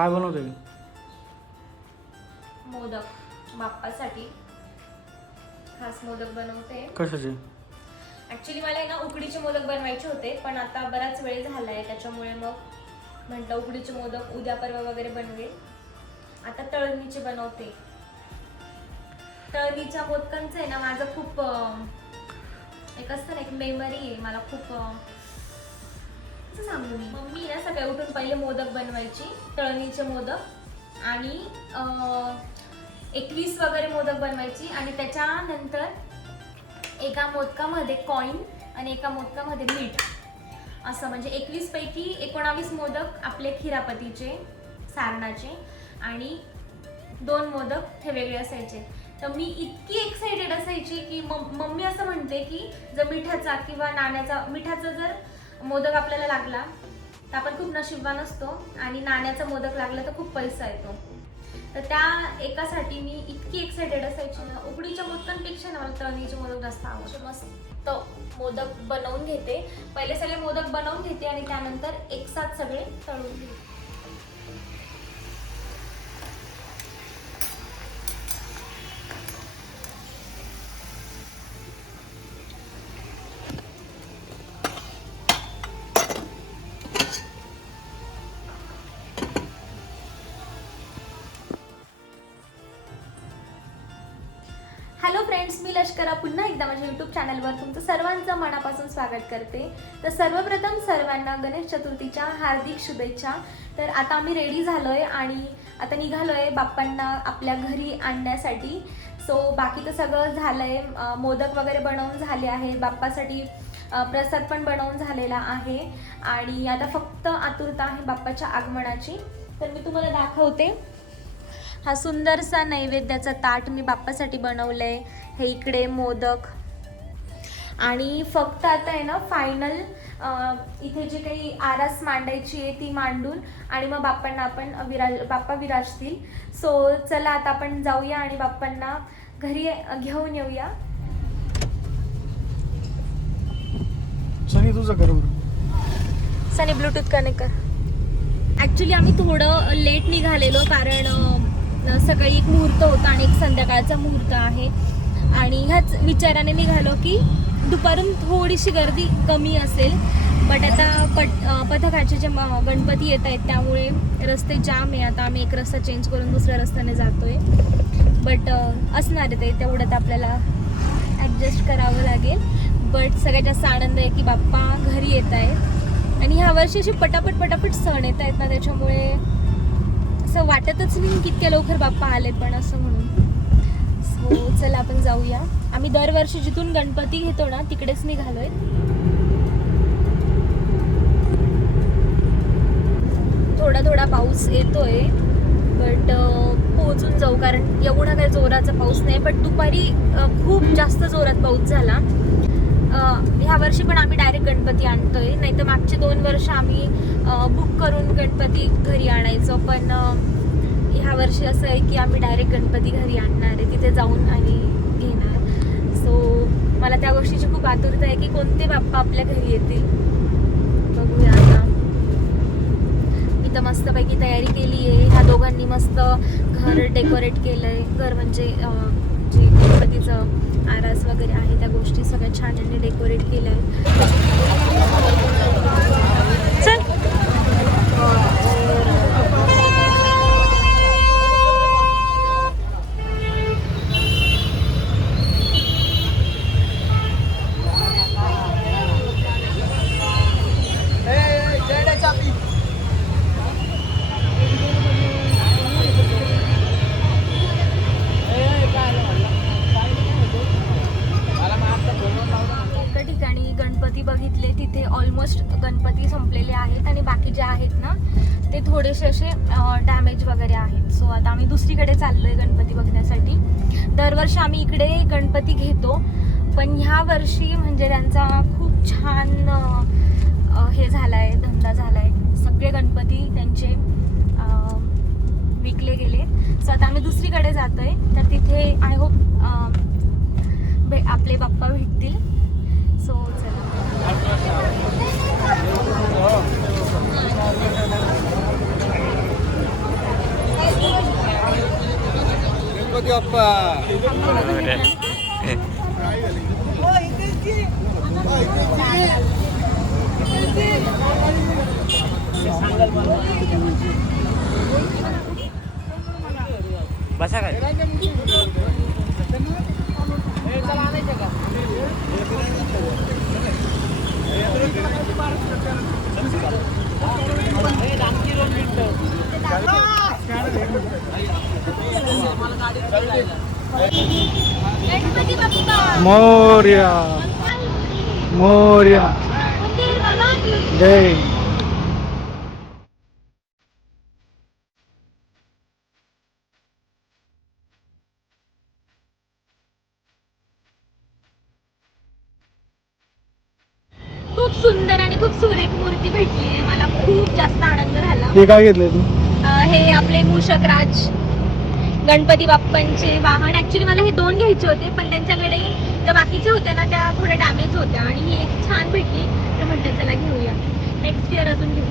काय बनवते? मोदक बाप्पासाठी खास मोदक बनवते. कशाचे? ऍक्च्युली मला ना उकडीचे मोदक बनवायचे होते, पण आता बराच वेळ झालाय, त्याच्यामुळे मग म्हटलं उकडीचे मोदक उद्या परवा वगैरे बनवेल. आता तळणीचे बनवते. तळणीच्या मोदकांचं आहे ना माझं खूप एक असतं ना, एक मेमरी आहे मला खूप. कसं सांगू मी, मम्मी ना सकाळी उठून पहिले मोदक बनवायची, तळणीचे मोदक, आणि 21 वगैरे मोदक बनवायची, आणि त्याच्यानंतर एका मोदकामध्ये कॉईन आणि एका मोदकामध्ये मीठ, असं म्हणजे 21 पैकी 19 मोदक आपले खिरापतीचे सारणाचे, आणि 2 मोदक हे वेगळे असायचे. तर मी इतकी एक्साइटेड असायची की मम्मी असं म्हणते की जर मिठाचा किंवा मिठाचा जर मोदक आपल्याला लागला तर आपण खूप नशीबवान असतो, आणि नाण्याचा मोदक लागला तर खूप पैसा येतो. तर त्या एकासाठी मी इतकी एक्साइटेड असायची ना. उकडीच्या मोदकांपेक्षा ना मला तळणीचे मोदक जास्त आवडते. मस्त मोदक बनवून घेते. पहिले सगळे मोदक बनवून घेते आणि त्यानंतर एकसाथ सगळे तळून घेते. हॅलो फ्रेंड्स, मी लष्करा पुन्हा एकदा माझ्या यूट्यूब चॅनलवर तुमचं सर्वांचं मनापासून स्वागत करते. तर सर्वप्रथम सर्वांना गणेश चतुर्थीच्या हार्दिक शुभेच्छा. तर आता आम्ही रेडी झालोय आणि आता निघालोय बाप्पांना आपल्या घरी आणण्यासाठी. सो बाकी तर सगळं झालंय, मोदक वगैरे बनवून झाले आहे, बाप्पासाठी प्रसाद पण बनवून झालेला आहे, आणि आता फक्त आतुरता आहे बाप्पाच्या आगमनाची. तर मी तुम्हाला दाखवते. हा सुंदरसा नैवेद्याचा ताट मी बाप्पासाठी बनवलंय. हे इकडे मोदक, आणि फक्त आता आहे ना फायनल इथे जे काही आरास मांडायची आहे ती मांडून, आणि मग बाप्पांना आपण बाप्पा विराजतील. सो चला आता आपण जाऊया आणि बाप्पांना घरी घेऊन येऊया. सनी तुझं कर. सनी ब्लूटूथ कनेक्ट कर. ॲक्च्युली आम्ही थोडं लेट निघालेलो, कारण सकाळी एक मुहूर्त होता आणि एक संध्याकाळचा मुहूर्त आहे, आणि ह्याच विचाराने निघालो की दुपारून थोडीशी गर्दी कमी असेल. बट आता पथकाचे जे गणपती येत आहेत त्यामुळे रस्ते जाम आहे. आता आम्ही एक रस्ता चेंज करून दुसऱ्या रस्त्याने जातोय, बट असणार आहे ते, तेवढं आपल्याला ॲडजस्ट करावं लागेल. बट सगळ्यात जास्त आनंद आहे की बाप्पा घरी येत आहेत, आणि ह्या वर्षी अशी पटापट सण येत आहेत ना, त्याच्यामुळे असं वाटतच नाही कितक्या लवकर बाप्पा आले पण असं म्हणून. सो चला आपण जाऊया. आम्ही दरवर्षी जिथून गणपती घेतो ना तिकडेच निघालोय. थोडा पाऊस येतोय, बट पोहोचून जाऊ, कारण एवढा काही जोराचा पाऊस नाही. बट दुपारी खूप जास्त जोरात पाऊस झाला. ह्या वर्षी पण आम्ही डायरेक्ट गणपती आणतोय, नाही तर मागचे 2 वर्ष आम्ही बुक करून गणपती घरी आणायचो. पण ह्या वर्षी असं आहे की आम्ही डायरेक्ट गणपती घरी आणणार आहे, तिथे जाऊन आणि घेणार. सो मला त्या गोष्टीची खूप आतुरता आहे की कोणते बाप्पा आपल्या घरी येतील. बघूया आता. मी तर मस्तपैकी तयारी केली आहे. ह्या दोघांनी मस्त घर डेकोरेट केलंय. घर म्हणजे जे गणपतीचं आरास वगैरे आहे त्या गोष्टी सगळ्या छान यांनी डेकोरेट केल्या आहेत. बघितले तिथे ऑलमोस्ट गणपती संपलेले आहेत, आणि बाकी जे आहेत ना ते थोडेसे असे डॅमेज वगैरे आहेत. सो आता आम्ही दुसरीकडे चाललोय गणपती बघण्यासाठी. दरवर्षी आम्ही इकडे गणपती घेतो, पण ह्या वर्षी म्हणजे त्यांचा खूप छान हे झालाय, धंदा झालाय. सगळे गणपती त्यांचे विकले गेले. सो आता आम्ही दुसरीकडे जातोय, तर तिथे आय होप आपले बाप्पा भेटतील. सो चला. गणपती बाप्पा. बसा काय गणपती बाप्पा मोर्या मोर्या जय. खूप सुंदर आणि खूप सुरेख मूर्ती भेटली आहे. मला खूप जास्त आनंद झाला. हे काय घेतलंय तू? हे आपले मूषक राज गणपती बाप्पांचे वाहन. ऍक्च्युली मला हे 2 घ्यायचे होते, पण त्यांच्याकडे ज्या बाकीच्या होत्या ना त्या थोड्या डॅमेज होत्या आणि ही एक छान भेटली, तर म्हटलं चला घेऊया. नेक्स्ट इयर अजून घेऊ.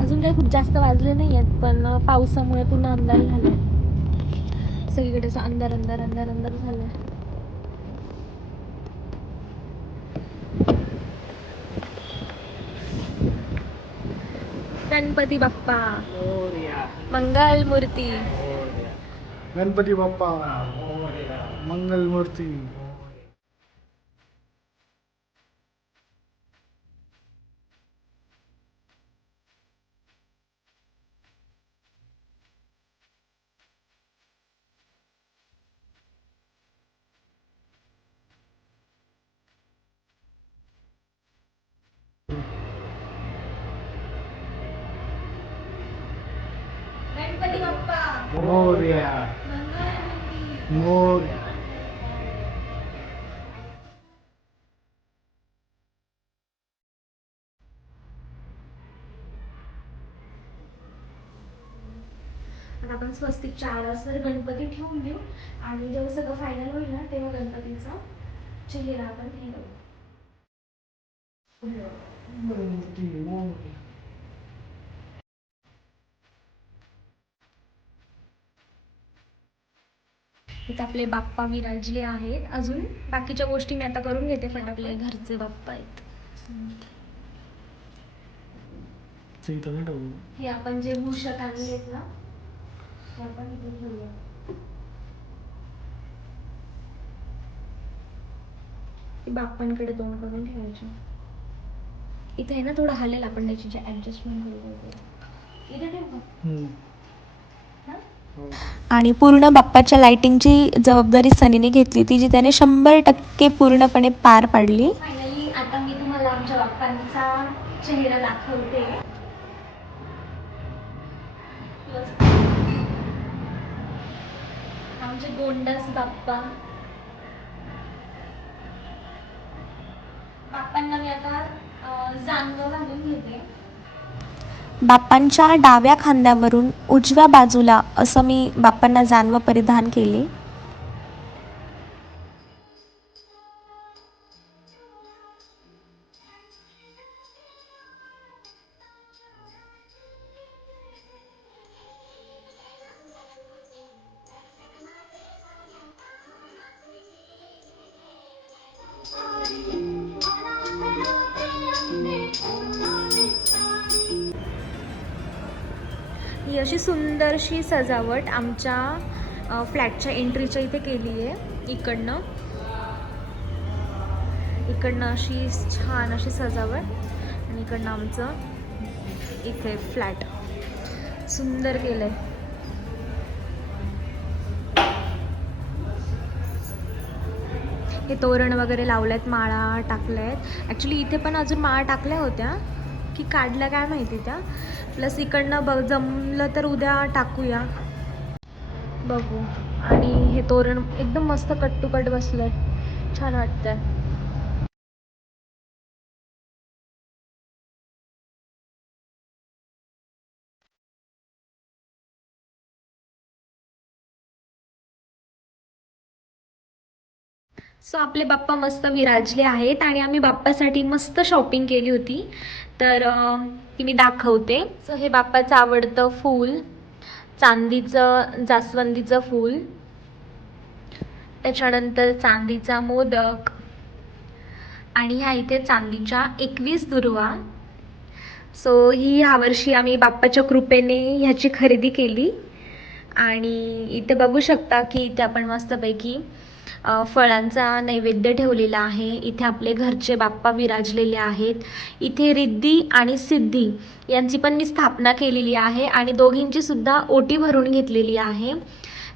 अजून काही खूप जास्त वाजले नाही आहेत, पण पावसामुळे पुन्हा अंधार झालाय. सगळीकडे असं अंधार अंधार अंधार अंधार झालाय. गणपती बाप्पा मंगल मूर्ती. गणपती बाप्पा मंगल मूर्ती. गणपती बाप्पा मोर्या मंगल मूर्ती. मोर्या. आता आपण स्वस्तिकच्या आवाजावर गणपती ठेवून देऊ आणि जेव्हा सगळं फायनल होईल ना तेव्हा गणपतीचा चेहरा आपण हे करू. इथे आपले बाप्पा विराजले आहेत. अजून बाकीच्या गोष्टी मी आता करून घेते, पण आपले घरचे बाप्पा आहेत. हे आपण जे मूषक आणलेत ना ते आपण इथे ठेवूया. बाप्पांकडे तोंड करून ठेवायचे. इथे आहे ना थोडं हलेल, आपण त्याची जे ऍडजस्टमेंट करू इथे ठेवू. आणि पूर्ण बाप्पाच्या लाइटिंगची जबाबदारी सनीने घेतली होती, जी त्याने 100% पूर्णपणे पार पाडली. फायनली आता मी तुम्हाला आमच्या बाप्पांचा चेहरा दाखवते. आमचे गोंडस बाप्पा. बाप्पांना मी आता जानवं घालून घेते. बाप्पांच्या डाव्या खांद्यावरून उजव्या बाजूला असं मी बाप्पांना जानवं परिधान केले. ही अशी सुंदरशी सजावट आमच्या फ्लॅटच्या एंट्रीच्या इथे केली आहे. इकडनं अशी छान अशी सजावट आणि इकडनं आमचं इथे फ्लॅट सुंदर केलंय. हे तोरण वगैरे लावलेत, माळा टाकल्यात. ॲक्च्युली इथे पण अजून माळा टाकल्या होत्या की काढल्या काय माहिती त्या. प्लस इकडनं जमलं तर उद्या टाकूया, बघू. आणि हे तोरण एकदम मस्त कट टू कट बसलंय, छान वाटतंय. सो आपले बाप्पा मस्त विराजले आहेत आणि आम्ही बाप्पासाठी मस्त शॉपिंग केली होती. तर ती मी दाखवते. सो हे बाप्पाचं आवडतं फूल, चांदीचं जास्वंदीचं फूल, त्याच्यानंतर चांदीचा मोदक आणि ह्या इथे चांदीच्या 21 दुर्वा. सो ही ह्यावर्षी आम्ही बाप्पाच्या कृपेने ह्याची खरेदी केली. आणि इथे बघू शकता की इथे आपण मस्तपैकी फळांचा नैवेद्य ठेवलेला आहे. इथे आपले घरचे बाप्पा विराजलेले आहेत. इथे रिद्धी आणि सिद्धी यांची पण मी स्थापना केलेली आहे आणि दोघींची सुद्धा ओटी भरून घेतलेली आहे.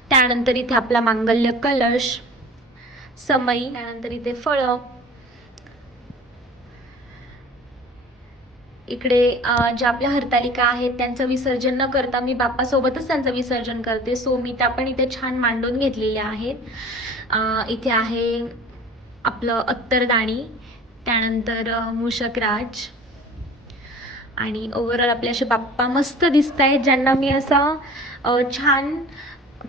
त्यानंतर इथे आपला मांगल्य कलश, समई, त्यानंतर इथे फळं, इकडे ज्या आपल्या हरतालिका आहेत त्यांचं विसर्जन न करता मी बाप्पासोबतच त्यांचं विसर्जन करते. सो मी त्या पण इथे छान मांडून घेतलेल्या आहेत. इथे आहे आपलं अत्तरदाणी, त्यानंतर मूषकराज आणि ओव्हरऑल आपले असे बाप्पा मस्त दिसत आहेत, ज्यांना मी असा छान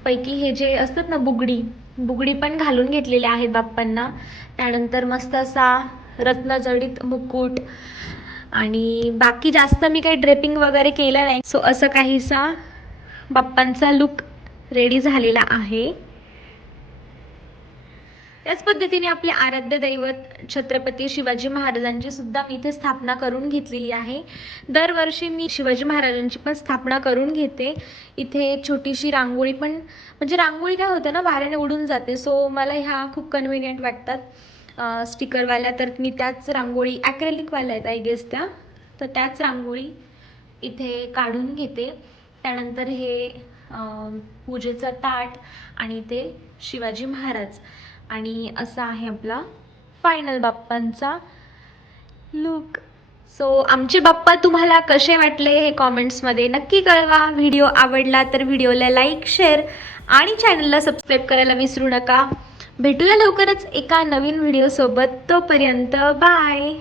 पैकी हे जे असतात ना बुगडी पण घालून घेतलेले आहेत बाप्पांना. त्यानंतर मस्त असा रत्नजडित मुकुट आणि बाकी जास्त मी काही ड्रेपिंग वगैरे केलं नाही. सो असं काहीसा बाप्पांचा लुक रेडी झालेला आहे. त्याच पद्धतीने आपले आराध्य दैवत छत्रपती शिवाजी महाराजांची सुद्धा मी इथे स्थापना करून घेतलेली आहे. दरवर्षी मी शिवाजी महाराजांची पण स्थापना करून घेते. इथे छोटीशी रांगोळी पण, म्हणजे रांगोळी काय होतं ना वाऱ्याने उडून जाते. सो मला ह्या खूप कन्व्हिनियंट वाटतात स्टिकरवाल्या. तर मी त्याच रांगोळी, ॲक्रेलिकवाल्या आहेत आय गेस त्या, तर त्याच रांगोळी इथे काढून घेते. त्यानंतर हे पूजेचं ताट आणि इथे शिवाजी महाराज आणि असा आहे आपला फायनल बाप्पांचा लुक. सो आमचे बाप्पा तुम्हाला कसे वाटले हे कॉमेंट्समध्ये नक्की कळवा. व्हिडिओ आवडला तर व्हिडिओला लाईक, शेअर आणि चॅनलला सबस्क्राईब करायला विसरू नका. भेटूया लवकरच एका नवीन व्हिडिओसोबत. तोपर्यंत बाय.